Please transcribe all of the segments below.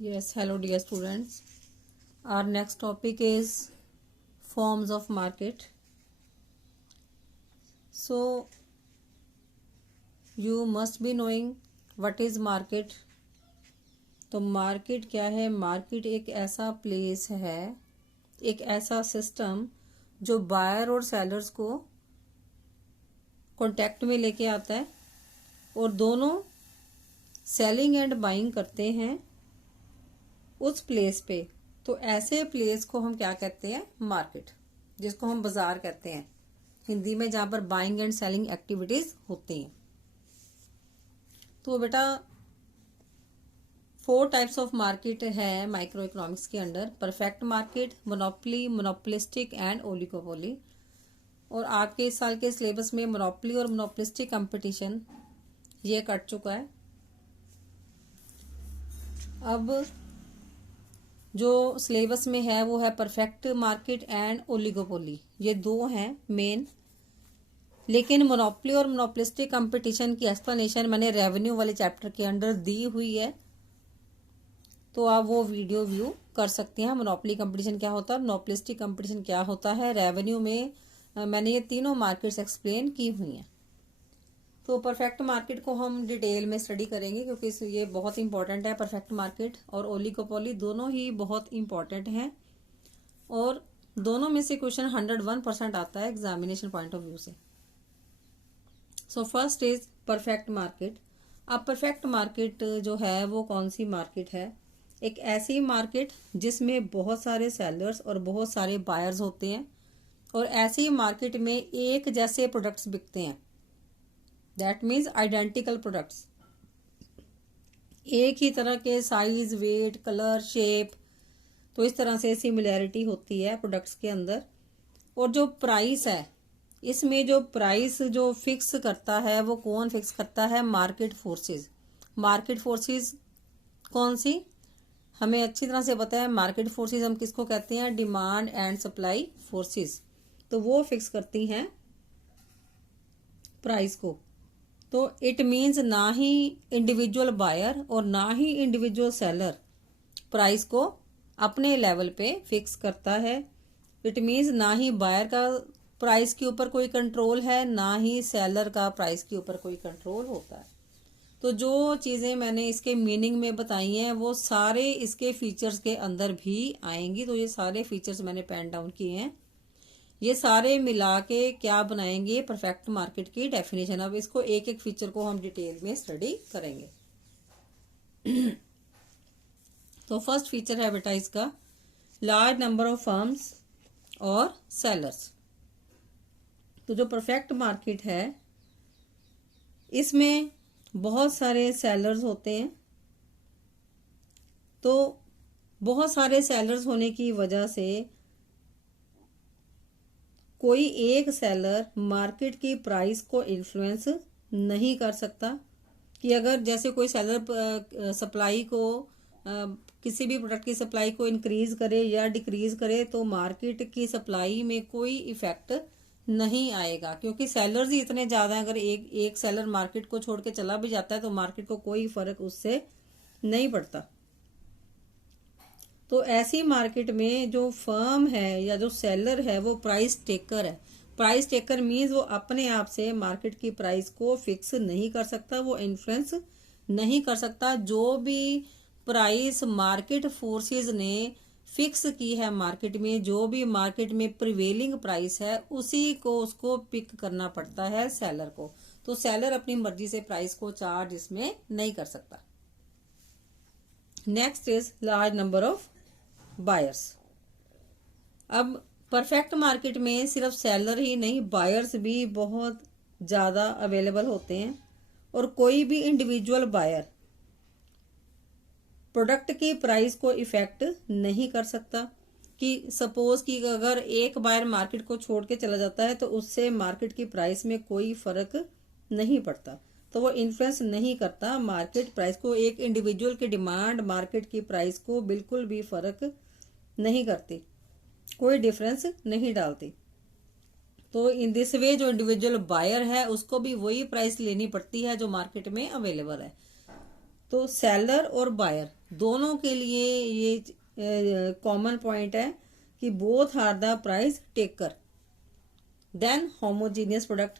Yes, hello dear students. Our next topic is forms of market. So you must be knowing what is market. तो market क्या है? Market एक ऐसा place है, एक ऐसा सिस्टम जो बायर और सेलर्स को कांटेक्ट में लेके आता है और दोनों सेलिंग एंड बाइंग करते हैं उस प्लेस पे। तो ऐसे प्लेस को हम क्या कहते हैं? मार्केट, जिसको हम बाजार कहते हैं हिंदी में, जहाँ पर बाइंग एंड सेलिंग एक्टिविटीज होती हैं। तो बेटा 4 टाइप्स ऑफ मार्केट है माइक्रो इकोनॉमिक्स के under: perfect market, monopoly, monopolistic and oligopoly. और आपके इस साल के सिलेबस में मोनोपोली और मोनोपोलिस्टिक कंपटीशन ये कट चुका है। अब जो सिलेबस में है वो है परफेक्ट मार्केट एंड ओलिगोपोली, ये दो हैं मेन। लेकिन मोनोपोली और मोनोपोलिस्टिक कंपटीशन की एक्सप्लेनेशन मैंने रेवेन्यू वाले चैप्टर के अंडर दी हुई है, तो आप वो वीडियो व्यू कर सकते हैं। मोनोपोली कंपटीशन क्या होता है, मोनोपोलिस्टिक कंपटीशन क्या होता है, रेवेन्यू में मैंने ये तीनों मार्केट्स एक्सप्लेन की हुई हैं। तो परफेक्ट मार्केट को हम डिटेल में स्टडी करेंगे क्योंकि ये बहुत इंपॉर्टेंट है। परफेक्ट मार्केट और ओलिगोपोली दोनों ही बहुत इंपॉर्टेंट हैं और दोनों में से क्वेश्चन 101% आता है एग्जामिनेशन पॉइंट ऑफ व्यू से। So first is perfect market. अब परफेक्ट मार्केट जो है वो कौन सी मार्केट है? एक ऐसी मार्केट जिसमें बहुत सारे सेलर्स और बहुत सारे बायर्स होते हैं और ऐसी मार्केट में एक जैसे प्रोडक्ट्स बिकते हैं। दैट मीन्स आइडेंटिकल प्रोडक्ट्स, एक ही तरह के साइज, वेट, कलर, शेप, तो इस तरह से सिमिलैरिटी होती है प्रोडक्ट्स के अंदर। और जो प्राइस है, इसमें जो प्राइस जो फिक्स करता है वो कौन फिक्स करता है? Market forces. मार्केट फोर्सेस कौन सी? हमें अच्छी तरह से पता है मार्केट फोर्सेस हम किसको कहते हैं? Demand and supply forces. तो वो फिक्स करती हैं प्राइस को। तो इट मीन्स ना ही इंडिविजुअल बायर और ना ही इंडिविजुअल सेलर प्राइस को अपने लेवल पे फिक्स करता है। इट मीन्स ना ही बायर का प्राइस के ऊपर कोई कंट्रोल है, ना ही सेलर का प्राइस के ऊपर कोई कंट्रोल होता है। तो जो चीज़ें मैंने इसके मीनिंग में बताई हैं वो सारे इसके फीचर्स के अंदर भी आएंगी। तो ये सारे फीचर्स मैंने पेन डाउन किए हैं, ये सारे मिला के क्या बनाएंगे? परफेक्ट मार्केट की डेफिनेशन। अब इसको एक एक फीचर को हम डिटेल में स्टडी करेंगे। तो फर्स्ट फीचर है बेटा इसका लार्ज नंबर ऑफ फर्म्स और सेलर्स। तो जो परफेक्ट मार्केट है इसमें बहुत सारे सेलर्स होते हैं। तो बहुत सारे सेलर्स होने की वजह से कोई एक सेलर मार्केट की प्राइस को इन्फ्लुएंस नहीं कर सकता। कि अगर जैसे कोई सेलर सप्लाई को किसी भी प्रोडक्ट की सप्लाई को इंक्रीज करे या डिक्रीज करे तो मार्केट की सप्लाई में कोई इफेक्ट नहीं आएगा, क्योंकि सेलर्स ही इतने ज़्यादा हैं। अगर एक सेलर मार्केट को छोड़ के चला भी जाता है तो मार्केट को कोई फर्क उससे नहीं पड़ता। तो ऐसी मार्केट में जो फर्म है या जो सेलर है वो प्राइस टेकर है। प्राइस टेकर मीन्स वो अपने आप से मार्केट की प्राइस को फिक्स नहीं कर सकता, वो इन्फ्लुएंस नहीं कर सकता। जो भी प्राइस मार्केट फोर्सेस ने फिक्स की है मार्केट में, जो भी मार्केट में प्रिवेलिंग प्राइस है उसी को उसको पिक करना पड़ता है सेलर को। तो सेलर अपनी मर्जी से प्राइस को चार्ज इसमें नहीं कर सकता। Next is large number of buyers. अब परफेक्ट मार्केट में सिर्फ सेलर ही नहीं, बायर्स भी बहुत ज़्यादा अवेलेबल होते हैं और कोई भी इंडिविजुअल बायर प्रोडक्ट की प्राइस को इफेक्ट नहीं कर सकता। कि सपोज कि अगर एक बायर मार्केट को छोड़ के चला जाता है तो उससे मार्केट की प्राइस में कोई फर्क नहीं पड़ता, तो वो इन्फ्लुएंस नहीं करता मार्केट प्राइस को। एक इंडिविजुअल की डिमांड मार्केट की प्राइस को बिल्कुल भी फर्क नहीं करती, कोई डिफरेंस नहीं डालती। तो इन दिस वे जो इंडिविजुअल बायर है उसको भी वही प्राइस लेनी पड़ती है जो मार्केट में अवेलेबल है। तो सेलर और बायर दोनों के लिए ये कॉमन पॉइंट है कि both are the price taker then homogeneous product.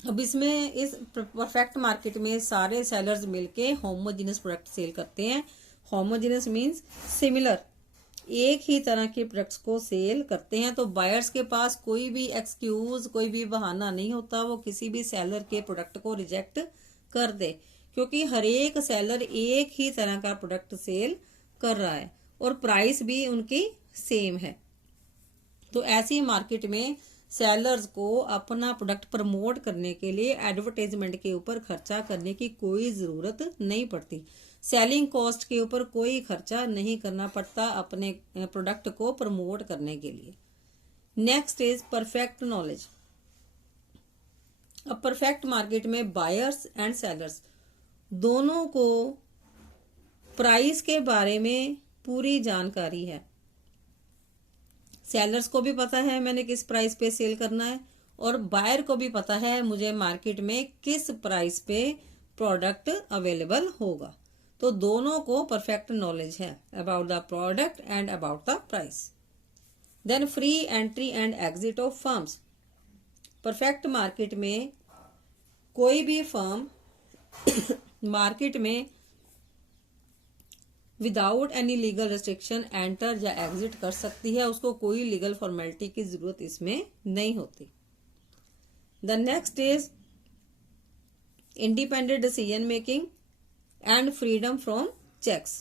अब इसमें इस परफेक्ट मार्केट में सारे सेलर्स मिलके होमोजीनियस प्रोडक्ट सेल करते हैं। होमोजीनियस मींस सिमिलर, एक ही तरह के प्रोडक्ट्स को सेल करते हैं। तो बायर्स के पास कोई भी एक्सक्यूज, कोई भी बहाना नहीं होता वो किसी भी सेलर के प्रोडक्ट को रिजेक्ट कर दे, क्योंकि हर एक सेलर एक ही तरह का प्रोडक्ट सेल कर रहा है और प्राइस भी उनकी सेम है। तो ऐसी मार्केट में सेलर्स को अपना प्रोडक्ट प्रमोट करने के लिए एडवर्टाइजमेंट के ऊपर खर्चा करने की कोई ज़रूरत नहीं पड़ती। सेलिंग कॉस्ट के ऊपर कोई खर्चा नहीं करना पड़ता अपने प्रोडक्ट को प्रमोट करने के लिए। Next is perfect knowledge. अब परफेक्ट मार्केट में बायर्स एंड सेलर्स दोनों को प्राइस के बारे में पूरी जानकारी है। सेलर्स को भी पता है मैंने किस प्राइस पे सेल करना है और बायर को भी पता है मुझे मार्केट में किस प्राइस पे प्रोडक्ट अवेलेबल होगा। तो दोनों को परफेक्ट नॉलेज है about the product and about the price. Then free entry and exit of firms. Perfect market में कोई भी फर्म मार्केट में without any legal restriction enter या एग्जिट कर सकती है, उसको कोई लीगल फॉर्मेलिटी की जरूरत इसमें नहीं होती। The next is independent decision making and freedom from checks.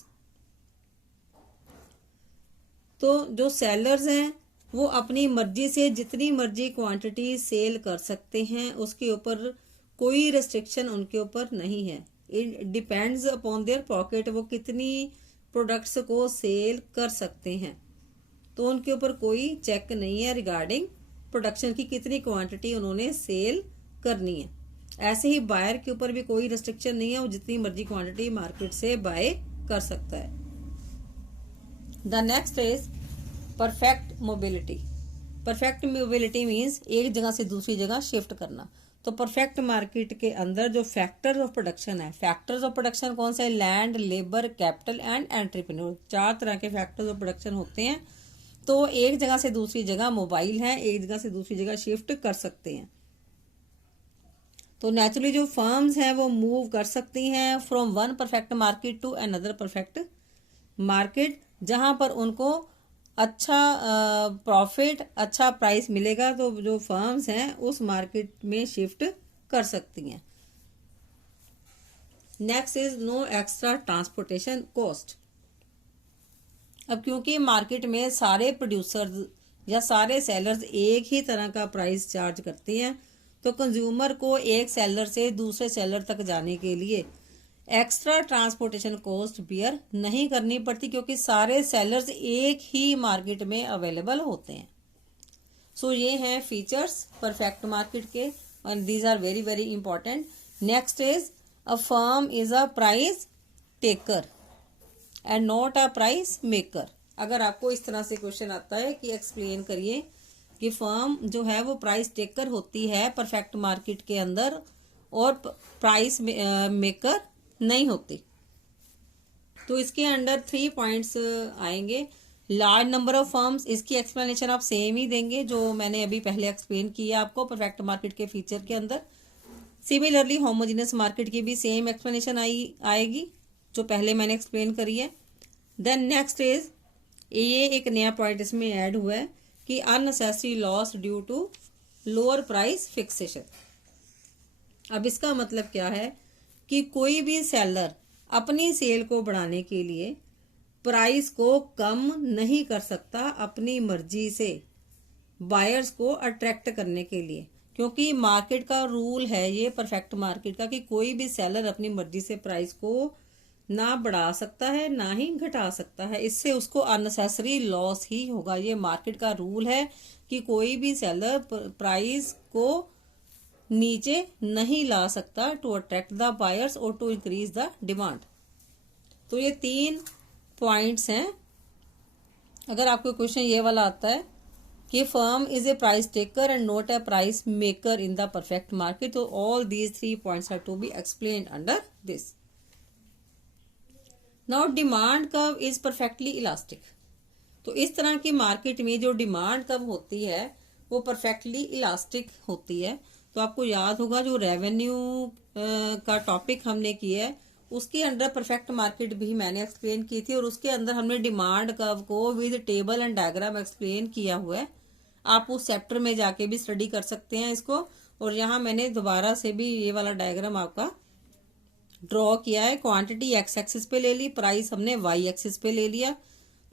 तो जो सेलर्स हैं वो अपनी मर्जी से जितनी मर्जी क्वांटिटी सेल कर सकते हैं, उसके ऊपर कोई रेस्ट्रिक्शन उनके ऊपर नहीं है। It depends upon their pocket, वो कितनी प्रोडक्ट्स को सेल कर सकते हैं। तो उनके ऊपर कोई चेक नहीं है रिगार्डिंग प्रोडक्शन की कितनी क्वांटिटी उन्होंने सेल करनी है। ऐसे ही बायर के ऊपर भी कोई रेस्ट्रिक्शन नहीं है, वो जितनी मर्जी क्वांटिटी मार्केट से बाय कर सकता है। The next is perfect mobility. Perfect mobility means एक जगह से दूसरी जगह शिफ्ट करना। तो परफेक्ट मार्केट के अंदर जो फैक्टर्स ऑफ प्रोडक्शन है, फैक्टर्स ऑफ प्रोडक्शन कौन से? Land, labour, capital and entrepreneur. 4 तरह के फैक्टर्स ऑफ प्रोडक्शन होते हैं। तो एक जगह से दूसरी जगह मोबाइल है, एक जगह से दूसरी जगह शिफ्ट कर सकते हैं। तो नेचुरली जो फर्म्स हैं वो मूव कर सकती हैं from one perfect market to another perfect market, जहां पर उनको अच्छा प्रॉफिट, अच्छा प्राइस मिलेगा। तो जो फर्म्स हैं उस मार्केट में शिफ्ट कर सकती हैं। Next is no extra transportation cost. अब क्योंकि मार्केट में सारे प्रोड्यूसर्स या सारे सेलर्स एक ही तरह का प्राइस चार्ज करते हैं, तो कंज्यूमर को एक सेलर से दूसरे सेलर तक जाने के लिए एक्स्ट्रा ट्रांसपोर्टेशन कॉस्ट बियर नहीं करनी पड़ती, क्योंकि सारे सेलर्स एक ही मार्केट में अवेलेबल होते हैं। सो ये हैं फीचर्स परफेक्ट मार्केट के और these are very very important. Next is a firm is a price taker and not a price maker. अगर आपको इस तरह से क्वेश्चन आता है कि एक्सप्लेन करिए कि फर्म जो है वो प्राइस टेकर होती है परफेक्ट मार्केट के अंदर और प्राइस मेकर नहीं होती, तो इसके अंडर 3 पॉइंट्स आएंगे। लार्ज नंबर ऑफ फर्म्स, इसकी एक्सप्लेनेशन आप सेम ही देंगे जो मैंने अभी पहले एक्सप्लेन किया आपको परफेक्ट मार्केट के फीचर के अंदर। सिमिलरली होमोजेनियस मार्केट की भी सेम एक्सप्लेनेशन आएगी जो पहले मैंने एक्सप्लेन करी है। देन नेक्स्ट इज ये एक नया पॉइंट इसमें ऐड हुआ है कि unnecessary loss due to lower price fixation. अब इसका मतलब क्या है कि कोई भी सेलर अपनी सेल को बढ़ाने के लिए प्राइस को कम नहीं कर सकता अपनी मर्जी से बायर्स को अट्रैक्ट करने के लिए, क्योंकि मार्केट का रूल है ये परफेक्ट मार्केट का कि कोई भी सेलर अपनी मर्जी से प्राइस को ना बढ़ा सकता है ना ही घटा सकता है। इससे उसको अननेसेसरी लॉस ही होगा। ये मार्केट का रूल है कि कोई भी सेलर प्राइस को नीचे नहीं ला सकता टू अट्रैक्ट द बायर्स और टू इंक्रीज द डिमांड। तो ये 3 पॉइंट्स हैं। अगर आपको क्वेश्चन ये वाला आता है कि firm is a price taker and not a price maker in the perfect market, तो all these 3 points have to be explained under this. Now demand curve is perfectly elastic. तो इस तरह की मार्केट में जो डिमांड कर्व होती है वो परफेक्टली इलास्टिक होती है। तो आपको याद होगा जो रेवेन्यू का टॉपिक हमने किया है उसके अंडर परफेक्ट मार्केट भी मैंने एक्सप्लेन की थी, और उसके अंदर हमने डिमांड कर्व को with table and diagram explain किया हुआ है। आप उस चैप्टर में जाके भी स्टडी कर सकते हैं इसको। और यहाँ मैंने दोबारा से भी ये वाला डायग्राम आपका ड्रॉ किया है। क्वांटिटी एक्स एक्सिस पे ले ली, प्राइस हमने वाई एक्सिस पे ले लिया।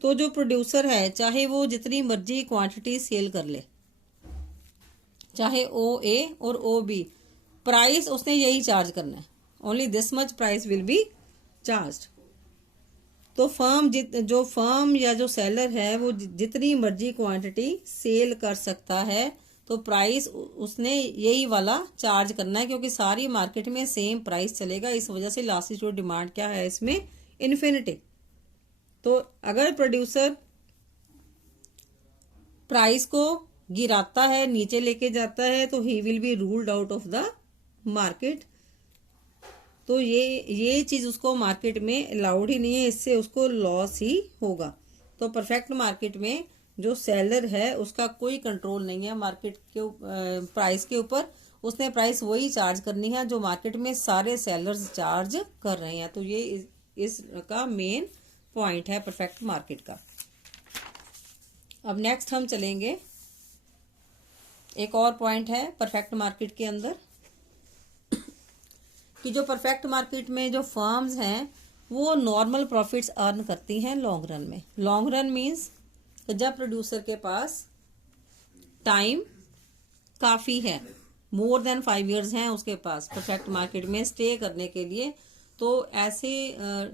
तो जो प्रोड्यूसर है चाहे वो जितनी मर्जी क्वांटिटी सेल कर ले, चाहे ओ ए और ओ बी, प्राइस उसने यही चार्ज करना है, only this much price will be charge. तो जो फर्म या जो सेलर है वो जितनी मर्जी क्वांटिटी सेल कर सकता है, तो प्राइस उसने यही वाला चार्ज करना है, क्योंकि सारी मार्केट में सेम प्राइस चलेगा। इस वजह से लास्ट जो डिमांड क्या है इसमें, इन्फिनिटी। तो अगर प्रोड्यूसर प्राइस को गिराता है, नीचे लेके जाता है, तो he will be ruled out of the market. तो ये चीज उसको मार्केट में अलाउड ही नहीं है, इससे उसको लॉस ही होगा। तो परफेक्ट मार्केट में जो सेलर है उसका कोई कंट्रोल नहीं है मार्केट के प्राइस के ऊपर। उसने प्राइस वही चार्ज करनी है जो मार्केट में सारे सेलर्स चार्ज कर रहे हैं। तो ये इसका मेन पॉइंट है परफेक्ट मार्केट का। अब नेक्स्ट हम चलेंगे, एक और पॉइंट है परफेक्ट मार्केट के अंदर कि जो परफेक्ट मार्केट में जो फर्म्स हैं वो नॉर्मल प्रॉफिट्स अर्न करती हैं लॉन्ग रन में। लॉन्ग रन मीन्स तो जब प्रोड्यूसर के पास टाइम काफ़ी है, मोर देन 5 years हैं उसके पास परफेक्ट मार्केट में स्टे करने के लिए, तो ऐसे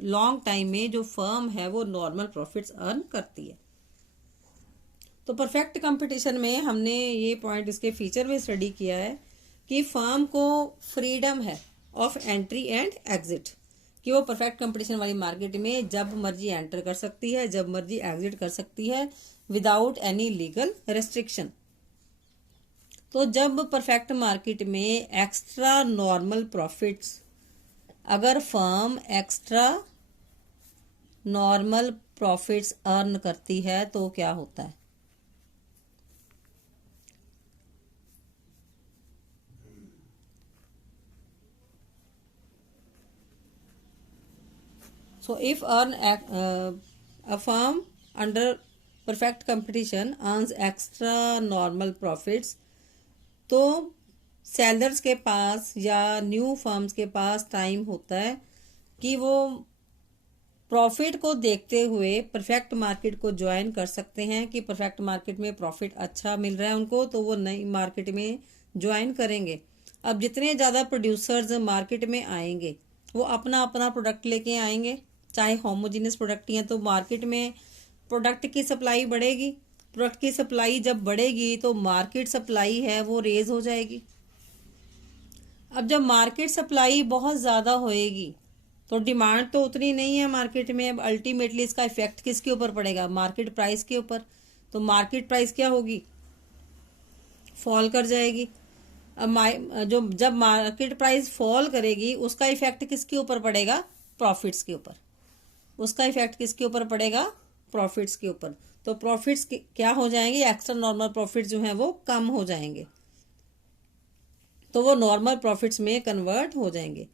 लॉन्ग टाइम में जो फर्म है वो नॉर्मल प्रॉफिट्स अर्न करती है। तो परफेक्ट कंपटीशन में हमने ये पॉइंट इसके फीचर में स्टडी किया है कि फर्म को फ्रीडम है ऑफ एंट्री एंड एग्जिट, कि वो परफेक्ट कंपटीशन वाली मार्केट में जब मर्जी एंटर कर सकती है, जब मर्जी एग्जिट कर सकती है, विदाउट एनी लीगल रेस्ट्रिक्शन। तो जब परफेक्ट मार्केट में एक्स्ट्रा नॉर्मल प्रॉफिट्स, अगर firm extra normal profits earn करती है तो क्या होता है? So if a firm under perfect competition earns extra normal profits, तो सेलर्स के पास या न्यू फर्म्स के पास टाइम होता है कि वो प्रॉफिट को देखते हुए परफेक्ट मार्केट को ज्वाइन कर सकते हैं कि परफेक्ट मार्केट में प्रॉफिट अच्छा मिल रहा है उनको, तो वो नई मार्केट में ज्वाइन करेंगे। अब जितने ज़्यादा प्रोड्यूसर्स मार्केट में आएंगे वो अपना अपना प्रोडक्ट लेके आएंगे, चाहे होमोजीनियस प्रोडक्ट ही हैं, तो मार्केट में प्रोडक्ट की सप्लाई बढ़ेगी। प्रोडक्ट की सप्लाई जब बढ़ेगी तो मार्केट सप्लाई है वो रेज हो जाएगी। अब जब मार्केट सप्लाई बहुत ज़्यादा होएगी तो डिमांड तो उतनी नहीं है मार्केट में। अब अल्टीमेटली इसका इफेक्ट किसके ऊपर पड़ेगा? मार्केट प्राइस के ऊपर। तो मार्केट प्राइस क्या होगी? फॉल कर जाएगी। अब जब मार्केट प्राइस फॉल करेगी उसका इफेक्ट किसके ऊपर पड़ेगा? प्रॉफिट्स के ऊपर। उसका इफेक्ट किसके ऊपर पड़ेगा? प्रॉफिट्स के ऊपर। तो प्रॉफिट्स क्या हो जाएंगे? एक्स्ट्रा नॉर्मल प्रॉफिट्स जो हैं वो कम हो जाएंगे, तो वो नॉर्मल प्रॉफिट्स में कन्वर्ट हो जाएंगे।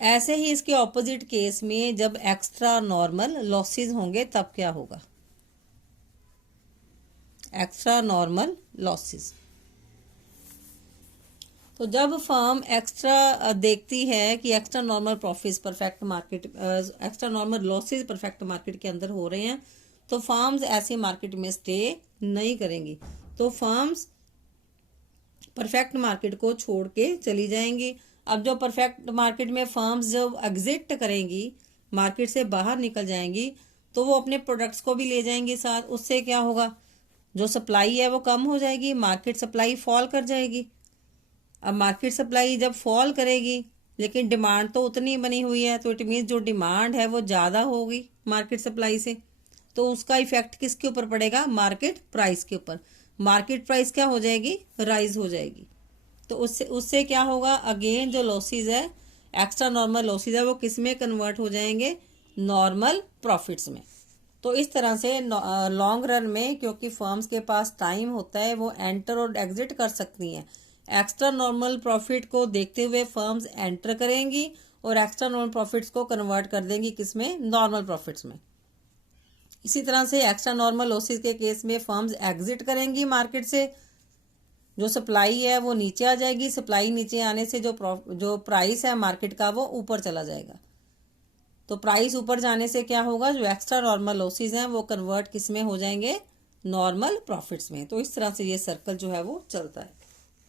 ऐसे ही इसके ऑपोजिट केस में जब एक्स्ट्रा नॉर्मल लॉसेस होंगे तब क्या होगा? Extra normal losses. तो जब फर्म एक्स्ट्रा देखती है कि extra normal profits perfect market, extra normal losses perfect market के अंदर हो रहे हैं, तो फर्म्स ऐसे मार्केट में स्टे नहीं करेंगी। तो फर्म्स परफेक्ट मार्केट को छोड़ के चली जाएंगी। अब जो परफेक्ट मार्केट में फर्म्स जब एग्जिट करेंगी, मार्केट से बाहर निकल जाएंगी, तो वो अपने प्रोडक्ट्स को भी ले जाएंगी साथ। उससे क्या होगा? जो सप्लाई है वो कम हो जाएगी, मार्केट सप्लाई फॉल कर जाएगी। अब मार्केट सप्लाई जब फॉल करेगी लेकिन डिमांड तो उतनी बनी हुई है, तो इट मीन्स जो डिमांड है वो ज़्यादा होगी मार्केट सप्लाई से, तो उसका इफेक्ट किसके ऊपर पड़ेगा? मार्केट प्राइस के ऊपर। मार्केट प्राइस क्या हो जाएगी? राइज हो जाएगी। तो उससे क्या होगा? अगेन जो लॉसेस है, एक्स्ट्रा नॉर्मल लॉसेस है, वो किस में कन्वर्ट हो जाएंगे? नॉर्मल प्रॉफिट्स में। तो इस तरह से लॉन्ग रन में क्योंकि फर्म्स के पास टाइम होता है, वो एंटर और एग्जिट कर सकती हैं। एक्स्ट्रा नॉर्मल प्रॉफिट को देखते हुए फर्म्स एंटर करेंगी और एक्स्ट्रा नॉर्मल प्रॉफिट्स को कन्वर्ट कर देंगी किसमें, नॉर्मल प्रॉफिट्स में। इसी तरह से एक्स्ट्रा नॉर्मल लॉसेस के केस में फर्म्स एग्जिट करेंगी मार्केट से। जो सप्लाई है वो नीचे आ जाएगी, सप्लाई नीचे आने से जो प्राइस है मार्केट का वो ऊपर चला जाएगा। तो प्राइस ऊपर जाने से क्या होगा, जो एक्स्ट्रा नॉर्मल लॉसेस हैं वो कन्वर्ट किस में हो जाएंगे, नॉर्मल प्रॉफिट्स में। तो इस तरह से ये सर्कल जो है वो चलता है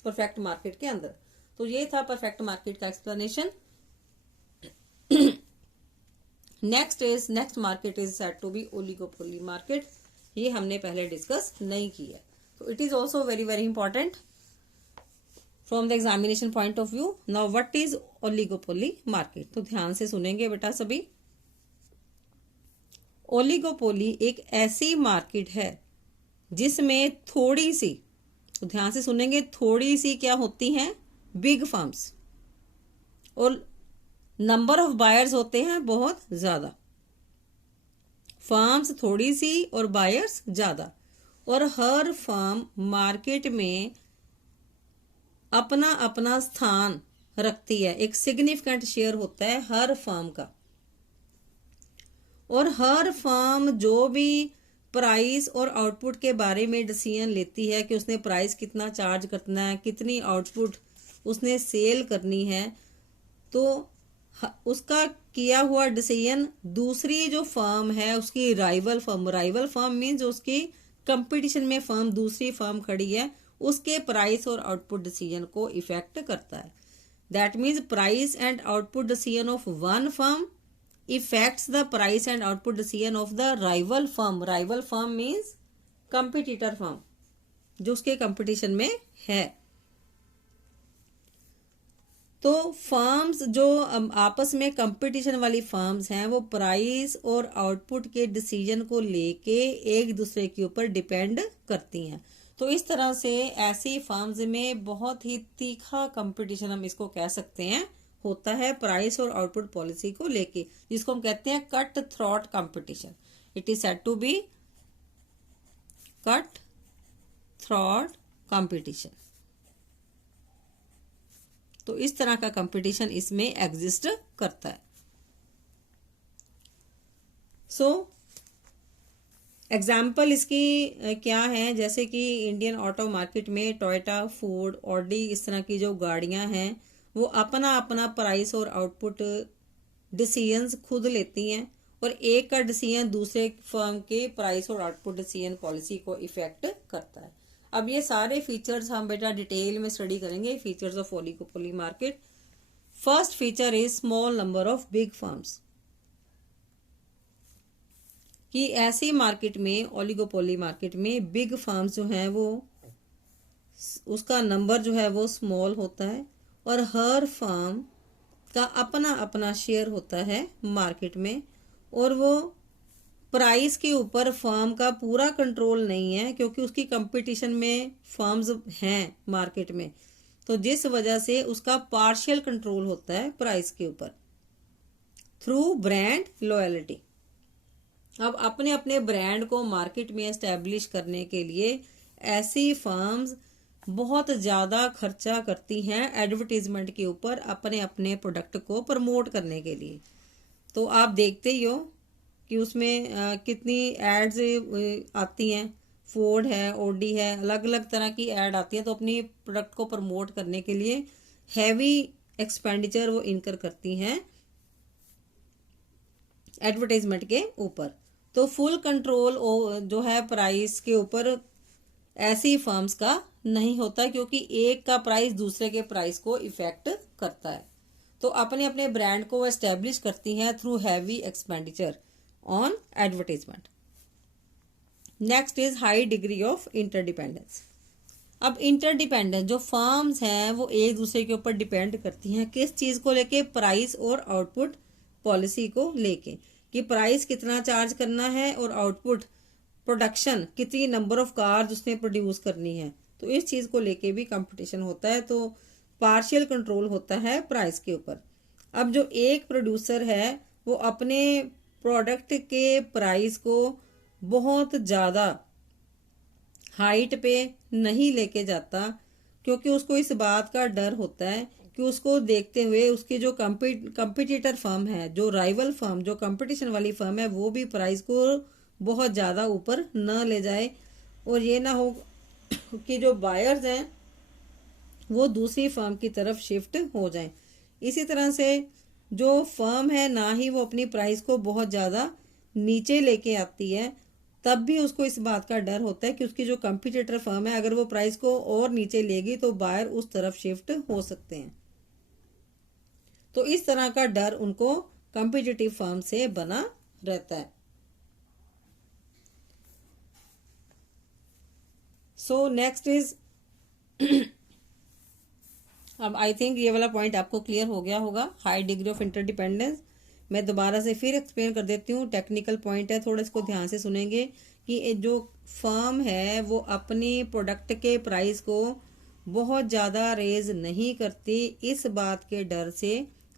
परफेक्ट मार्केट के अंदर। तो ये था परफेक्ट मार्केट का explanation. Next market is said to be oligopoly market. ये हमने पहले डिस्कस नहीं की है। तो it is also very very important from the examination point of view. Now what is oligopoly market, तो ध्यान से सुनेंगे बेटा सभी। ओलिगोपोली एक ऐसी मार्केट है जिसमें थोड़ी सी, तो ध्यान से सुनेंगे, थोड़ी सी क्या होती हैं, बिग फर्म्स, और नंबर ऑफ बायर्स होते हैं बहुत ज्यादा। फर्म्स थोड़ी सी और बायर्स ज्यादा, और हर फर्म मार्केट में अपना अपना स्थान रखती है। एक सिग्निफिकेंट शेयर होता है हर फर्म का, और हर फर्म जो भी प्राइस और आउटपुट के बारे में डिसीजन लेती है कि उसने प्राइस कितना चार्ज करना है, कितनी आउटपुट उसने सेल करनी है, तो उसका किया हुआ डिसीजन दूसरी जो फर्म है उसकी राइवल फर्म मीन्स उसकी कंपटीशन में फर्म दूसरी फर्म खड़ी है, उसके प्राइस और आउटपुट डिसीजन को इफेक्ट करता है। That means price and output decision of one firm effects the price and output decision of the rival firm. Rival firm means competitor firm जो उसके कंपटीशन में है। तो फर्म्स जो आपस में कंपटीशन वाली फर्म्स हैं वो प्राइस और आउटपुट के डिसीजन को लेके एक दूसरे के ऊपर डिपेंड करती हैं। तो इस तरह से ऐसी फर्म्स में बहुत ही तीखा कंपटीशन, हम इसको कह सकते हैं, होता है प्राइस और आउटपुट पॉलिसी को लेके, जिसको हम कहते हैं cut throat competition. It is said to be cut throat competition. तो इस तरह का कंपटीशन इसमें एग्जिस्ट करता है। सो एग्जाम्पल इसकी क्या है, जैसे कि इंडियन ऑटो मार्केट में टोयोटा, फोर्ड, ऑडी, इस तरह की जो गाड़ियां हैं वो अपना अपना प्राइस और आउटपुट डिसीजंस खुद लेती हैं, और एक का डिसीजन दूसरे फर्म के प्राइस और आउटपुट डिसीजन पॉलिसी को इफेक्ट करता है। अब ये सारे फीचर्स हम बेटा डिटेल में स्टडी करेंगे, features of oligopoly market. First feature is small number of big firms, कि ऐसी मार्केट में, ओलिगोपोली मार्केट में बिग फर्म्स जो हैं वो उसका नंबर जो है वो स्मॉल होता है, और हर फर्म का अपना अपना शेयर होता है मार्केट में, और वो प्राइस के ऊपर फर्म का पूरा कंट्रोल नहीं है क्योंकि उसकी कंपटीशन में फर्म्स हैं मार्केट में, तो जिस वजह से उसका पार्शियल कंट्रोल होता है प्राइस के ऊपर थ्रू ब्रांड लॉयल्टी। अब अपने अपने ब्रांड को मार्केट में एस्टेब्लिश करने के लिए ऐसी फर्म्स बहुत ज़्यादा खर्चा करती हैं एडवर्टीजमेंट के ऊपर अपने अपने प्रोडक्ट को प्रमोट करने के लिए। तो आप देखते ही हो कि उसमें कितनी एड्स आती हैं, फोर्ड है, ऑडी है, अलग अलग तरह की एड आती है। तो अपनी प्रोडक्ट को प्रमोट करने के लिए हैवी एक्सपेंडिचर वो इनकर करती हैं एडवर्टाइजमेंट के ऊपर। तो फुल कंट्रोल जो है प्राइस के ऊपर ऐसी फर्म्स का नहीं होता, क्योंकि एक का प्राइस दूसरे के प्राइस को इफेक्ट करता है। तो अपने अपने ब्रांड को एस्टेब्लिश करती हैं through heavy expenditure on advertisement. Next is high degree of interdependence. अब इंटरडिपेंडेंस जो फर्म्स हैं वो एक दूसरे के ऊपर डिपेंड करती हैं, किस चीज को लेके, प्राइस और आउटपुट पॉलिसी को लेके, कि प्राइस कितना चार्ज करना है और आउटपुट प्रोडक्शन कितनी नंबर ऑफ कार्स उसने प्रोड्यूस करनी है। तो इस चीज को लेके भी कंपटीशन होता है, तो पार्शियल कंट्रोल होता है प्राइस के ऊपर। अब जो एक प्रोड्यूसर है वो अपने प्रोडक्ट के प्राइस को बहुत ज़्यादा हाइट पे नहीं लेके जाता, क्योंकि उसको इस बात का डर होता है कि उसको देखते हुए उसके जो कंपटीटर फर्म है, जो राइवल फर्म, जो कंपटीशन वाली फर्म है, वो भी प्राइस को बहुत ज़्यादा ऊपर न ले जाए और ये ना हो कि जो बायर्स हैं वो दूसरी फर्म की तरफ शिफ्ट हो जाएं। इसी तरह से जो फर्म है ना ही वो अपनी प्राइस को बहुत ज़्यादा नीचे लेके आती है, तब भी उसको इस बात का डर होता है कि उसकी जो कंपटीटर फर्म है अगर वो प्राइस को और नीचे लेगी तो बायर उस तरफ शिफ्ट हो सकते हैं। तो इस तरह का डर उनको कंपटीटिव फर्म से बना रहता है। सो नेक्स्ट इज, अब आई थिंक ये वाला पॉइंट आपको क्लियर हो गया होगा, हाई डिग्री ऑफ इंटरडिपेंडेंस। मैं दोबारा से फिर एक्सप्लेन कर देती हूँ, टेक्निकल पॉइंट है, थोड़ा इसको ध्यान से सुनेंगे कि जो फर्म है वो अपनी प्रोडक्ट के प्राइस को बहुत ज़्यादा रेज नहीं करती इस बात के डर से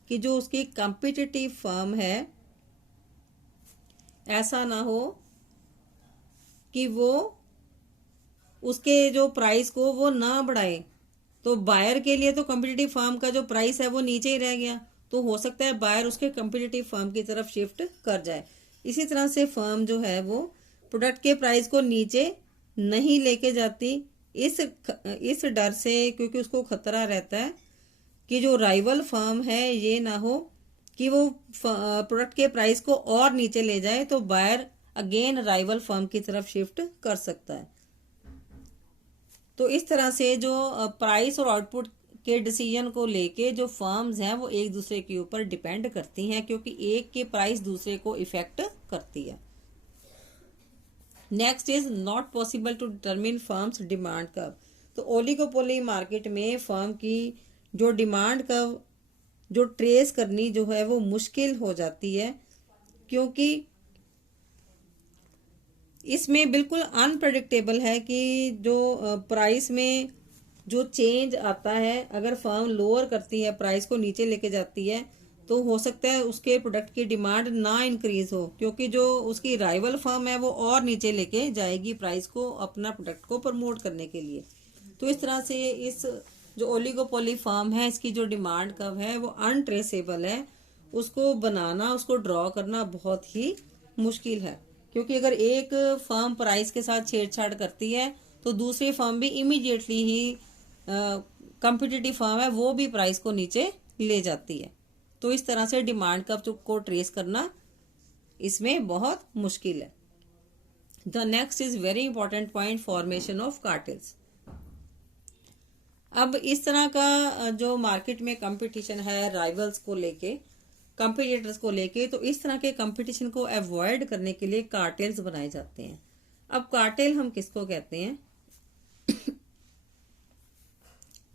कि जो उसकी कॉम्पिटिटिव फर्म है ऐसा ना हो कि वो उसके जो प्राइस को वो ना बढ़ाए। तो बायर के लिए तो कॉम्पिटिटिव फर्म का जो प्राइस है वो नीचे ही रह गया, तो हो सकता है बायर उसके कॉम्पिटिटिव फर्म की तरफ शिफ्ट कर जाए। इसी तरह से फर्म जो है वो प्रोडक्ट के प्राइस को नीचे नहीं लेके जाती इस डर से, क्योंकि उसको खतरा रहता है कि जो राइवल फर्म है ये ना हो कि वो प्रोडक्ट के प्राइस को और नीचे ले जाए, तो बायर अगेन राइवल फर्म की तरफ शिफ्ट कर सकता है। तो इस तरह से जो प्राइस और आउटपुट के डिसीजन को लेके जो फर्म्स हैं वो एक दूसरे के ऊपर डिपेंड करती हैं, क्योंकि एक के प्राइस दूसरे को इफेक्ट करती है। Next is not possible to determine firms demand curve. तो ओलिगोपोली मार्केट में फर्म की जो डिमांड कर्व जो ट्रेस करनी जो है वो मुश्किल हो जाती है, क्योंकि इसमें बिल्कुल अनप्रडिक्टेबल है कि जो प्राइस में जो चेंज आता है, अगर फर्म लोअर करती है, प्राइस को नीचे लेके जाती है, तो हो सकता है उसके प्रोडक्ट की डिमांड ना इंक्रीज हो, क्योंकि जो उसकी राइवल फर्म है वो और नीचे लेके जाएगी प्राइस को अपना प्रोडक्ट को प्रमोट करने के लिए। तो इस तरह से इस जो ओलिगोपोली फर्म है इसकी जो डिमांड कर्व है वो अनट्रेसेबल है, उसको बनाना, उसको ड्रॉ करना बहुत ही मुश्किल है, क्योंकि अगर एक फर्म प्राइस के साथ छेड़छाड़ करती है तो दूसरी फर्म भी इमीडिएटली ही कॉम्पिटिटिव फर्म है वो भी प्राइस को नीचे ले जाती है। तो इस तरह से डिमांड कर्व को ट्रेस करना इसमें बहुत मुश्किल है। The next is very important point, formation of cartels. अब इस तरह का जो मार्केट में कंपटीशन है राइवल्स को लेके, कंपटीटर्स को लेके, तो इस तरह के कंपटीशन को अवॉइड करने के लिए कार्टेल्स बनाए जाते हैं। अब कार्टेल हम किसको कहते हैं?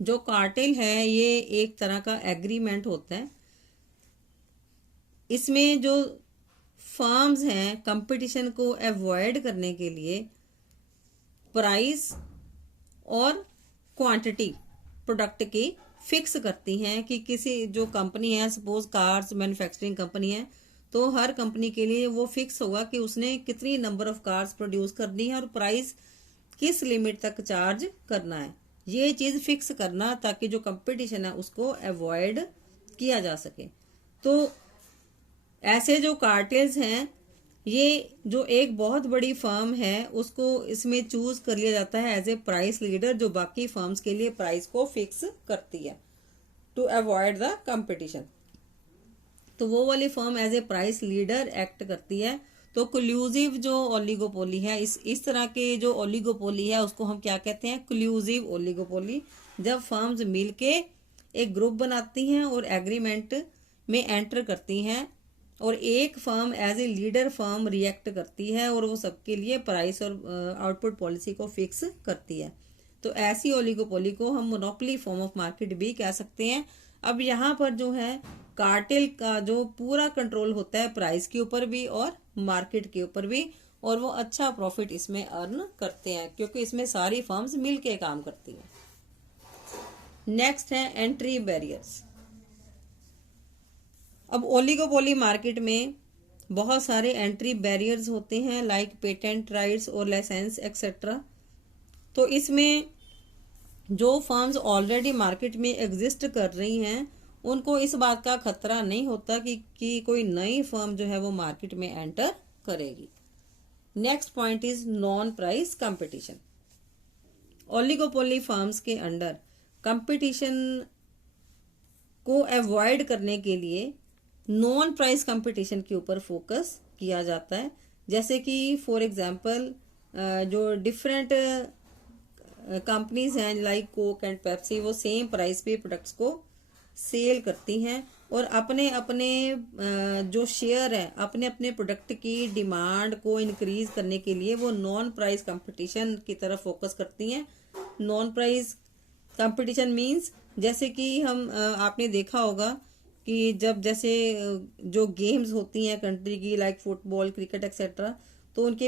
जो कार्टेल है ये एक तरह का एग्रीमेंट होता है, इसमें जो फर्म्स हैं कंपटीशन को अवॉइड करने के लिए प्राइस और क्वांटिटी प्रोडक्ट की फिक्स करती हैं कि किसी जो कंपनी है, सपोज कार्स मैन्युफैक्चरिंग कंपनी है, तो हर कंपनी के लिए वो फिक्स होगा कि उसने कितनी नंबर ऑफ कार्स प्रोड्यूस करनी है और प्राइस किस लिमिट तक चार्ज करना है। ये चीज़ फिक्स करना ताकि जो कंपटीशन है उसको अवॉइड किया जा सके। तो ऐसे जो कार्टेल्स हैं, ये जो एक बहुत बड़ी फर्म है उसको इसमें चूज कर लिया जाता है एज ए प्राइस लीडर, जो बाकी फर्म्स के लिए प्राइस को फिक्स करती है टू अवॉइड द कंपटीशन। तो वो वाली firm as a price leader act करती है। तो क्लूसिव जो ओलिगोपोली है, इस तरह के जो ओलिगोपोली है उसको हम क्या कहते हैं? क्लूसिव ओलिगोपोली। जब फर्म्स मिलके एक ग्रुप बनाती हैं और एग्रीमेंट में एंटर करती हैं और एक firm as a leader firm react करती है और वो सबके लिए प्राइस और आउटपुट पॉलिसी को फिक्स करती है, तो ऐसी ओलिगोपोली को हम मोनोपोली फॉर्म ऑफ मार्केट भी कह सकते हैं। अब यहाँ पर जो है कार्टेल का जो पूरा कंट्रोल होता है प्राइस के ऊपर भी और मार्केट के ऊपर भी, और वो अच्छा प्रॉफिट इसमें अर्न करते हैं क्योंकि इसमें सारी फर्म्स मिलके काम करती हैं। नेक्स्ट है एंट्री बैरियर्स। अब ओलिगोपोली मार्केट में बहुत सारे एंट्री बैरियर्स होते हैं लाइक पेटेंट राइट्स और लाइसेंस एक्सेट्रा। तो इसमें जो फर्म्स ऑलरेडी मार्केट में एग्जिस्ट कर रही हैं उनको इस बात का खतरा नहीं होता कि कोई नई फर्म जो है वो मार्केट में एंटर करेगी। Next point is non price competition. Oligopoly firms के अंडर कंपटीशन को अवॉइड करने के लिए नॉन प्राइस कंपटीशन के ऊपर फोकस किया जाता है। जैसे कि फॉर एग्जांपल जो डिफरेंट कंपनीज हैं लाइक कोक एंड पेप्सी, वो सेम प्राइस पे प्रोडक्ट्स को सेल करती हैं और अपने अपने जो शेयर है अपने अपने प्रोडक्ट की डिमांड को इंक्रीज करने के लिए वो नॉन प्राइस कंपटीशन की तरफ फोकस करती हैं। नॉन प्राइस कंपटीशन मींस जैसे कि हम आपने देखा होगा कि जब जैसे जो गेम्स होती हैं कंट्री की लाइक फुटबॉल क्रिकेट एक्सेट्रा, तो उनके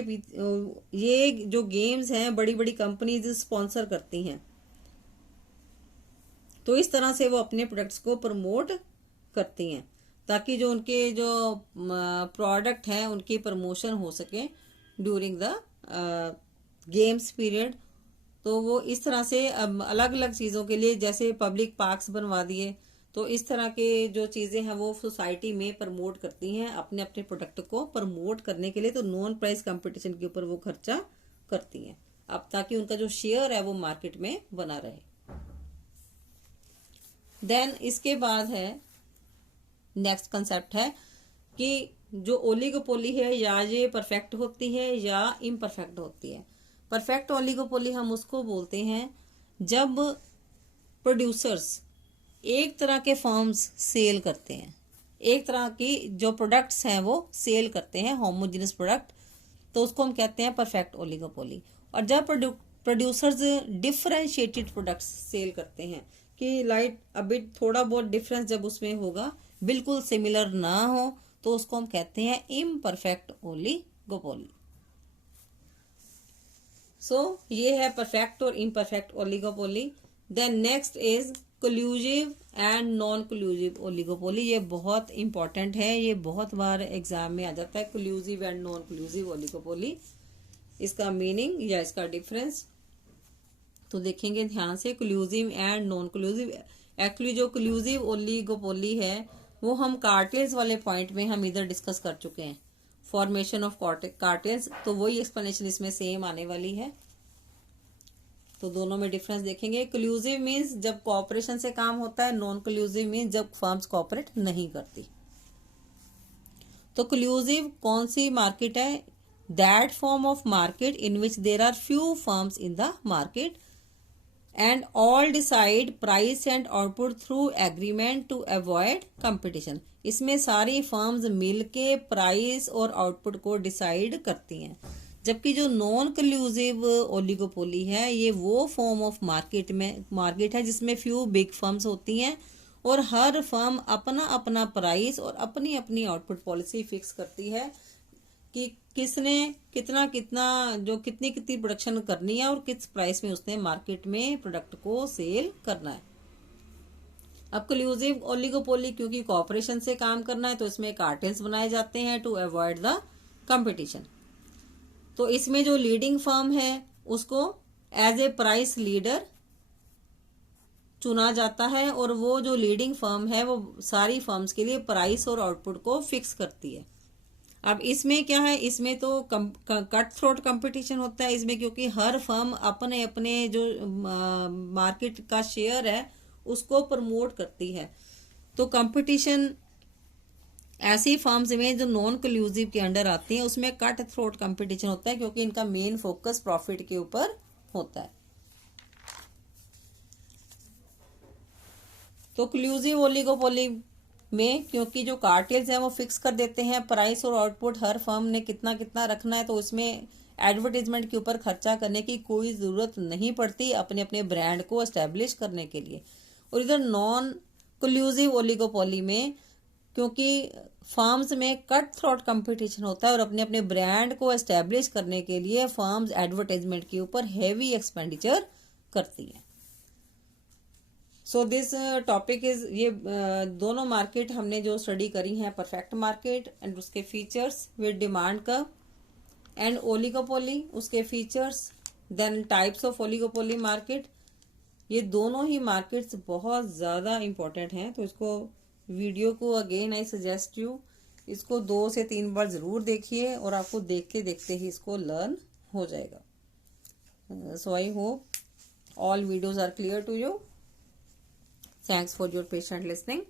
ये जो गेम्स हैं बड़ी बड़ी कंपनीज स्पॉन्सर करती हैं। तो इस तरह से वो अपने प्रोडक्ट्स को प्रमोट करती हैं ताकि जो उनके जो प्रोडक्ट हैं उनकी प्रमोशन हो सके ड्यूरिंग द गेम्स पीरियड। तो वो इस तरह से अलग अलग चीज़ों के लिए जैसे पब्लिक पार्क्स बनवा दिए, तो इस तरह के जो चीज़ें हैं वो सोसाइटी में प्रमोट करती हैं अपने अपने प्रोडक्ट को प्रमोट करने के लिए। तो नॉन प्राइस कंपटीशन के ऊपर वो खर्चा करती हैं अब ताकि उनका जो शेयर है वो मार्केट में बना रहे। देन इसके बाद है नेक्स्ट कंसेप्ट है कि जो ओलिगोपोली है या ये परफेक्ट होती है या इम्परफेक्ट होती है। परफेक्ट ओलिगोपोली हम उसको बोलते हैं जब प्रोड्यूसर्स एक तरह के फर्म्स सेल करते हैं, एक तरह की जो प्रोडक्ट्स हैं वो सेल करते हैं होमोजेनस प्रोडक्ट, तो उसको हम कहते हैं परफेक्ट ओलिगोपोली। और जब प्रोड्यूसर्स डिफरेंशिएटेड प्रोडक्ट्स सेल करते हैं कि लाइक अभी थोड़ा बहुत डिफरेंस जब उसमें होगा, बिल्कुल सिमिलर ना हो, तो उसको हम कहते हैं इम्परफेक्ट ओलिगोपोली। सो ये है परफेक्ट और imperfect oligopoly. Then next is collusive and non collusive oligopoly. ये बहुत इंपॉर्टेंट है, ये बहुत बार एग्जाम में आ जाता है। Collusive and non collusive oligopoly, इसका मीनिंग या इसका डिफरेंस तो देखेंगे ध्यान से। Collusive and non collusive, actually जो कोल्यूसिव ओलिगोपोली है वो हम कार्टेल्स वाले पॉइंट में हम इधर डिस्कस कर चुके हैं, फॉर्मेशन ऑफ कार्टेल्स, तो वही एक्सप्लेनेशन इसमें सेम आने वाली है। तो दोनों में डिफरेंस देखेंगे। कोल्यूसिव मीन्स जब कोऑपरेशन से काम होता है, नॉन कोल्यूसिव मीन्स जब फर्म्स कोऑपरेट नहीं करती। तो कोल्यूसिव कौन सी मार्केट है? That form of market in which there are few firms in the market and all decide price and output through agreement to avoid competition. इसमें सारी firms मिलके प्राइस और आउटपुट को डिसाइड करती हैं। जबकि जो नॉन कोल्यूसिव ओलिगोपोली है ये वो फॉर्म ऑफ मार्केट है जिसमें फ्यू बिग फर्म्स होती हैं और हर फर्म अपना अपना प्राइस और अपनी अपनी आउटपुट पॉलिसी फिक्स करती है कि किसने कितना कितना जो कितनी कितनी प्रोडक्शन करनी है और किस प्राइस में उसने मार्केट में प्रोडक्ट को सेल करना है। अब कोल्यूसिव ओलिगोपोली क्योंकि कॉर्पोरेशन से काम करना है तो इसमें कार्टेल्स बनाए जाते हैं टू अवॉइड द कंपटीशन। तो इसमें जो लीडिंग फर्म है उसको एज ए प्राइस लीडर चुना जाता है और वो जो लीडिंग फर्म है वो सारी फर्म्स के लिए प्राइस और आउटपुट को फिक्स करती है। अब इसमें क्या है, इसमें तो कट थ्रोट कंपटीशन होता है इसमें, क्योंकि हर फर्म अपने अपने जो मार्केट का शेयर है उसको प्रमोट करती है। तो कंपटीशन ऐसी फर्म्स में जो नॉन कोल्यूसिव के अंडर आती हैं उसमें कट थ्रोट कंपटीशन होता है क्योंकि इनका मेन फोकस प्रॉफिट के ऊपर होता है। तो कोल्यूसिव ओलिगोपोली में क्योंकि जो कार्टेल्स हैं वो फिक्स कर देते हैं प्राइस और आउटपुट, हर फर्म ने कितना कितना रखना है, तो उसमें एडवर्टाइजमेंट के ऊपर खर्चा करने की कोई ज़रूरत नहीं पड़ती अपने अपने ब्रांड को एस्टेब्लिश करने के लिए। और इधर नॉन कोल्यूसिव ओलिगोपोली में क्योंकि फर्म्स में कट थ्रोट कंपटीशन होता है और अपने अपने ब्रांड को एस्टेब्लिश करने के लिए फर्म्स एडवर्टाइजमेंट के ऊपर हैवी एक्सपेंडिचर करती हैं। सो दिस टॉपिक इज ये दोनों मार्केट हमने जो स्टडी करी है, परफेक्ट मार्केट एंड उसके features with demand curve, and oligopoly उसके features, then types of oligopoly market. ये दोनों ही मार्केट्स बहुत ज़्यादा इंपॉर्टेंट हैं, तो इसको वीडियो को अगेन आई सजेस्ट यू इसको 2 से 3 बार ज़रूर देखिए और आपको देखते देखते ही इसको लर्न हो जाएगा। So I hope all videos are clear to you. Thanks for your patient listening.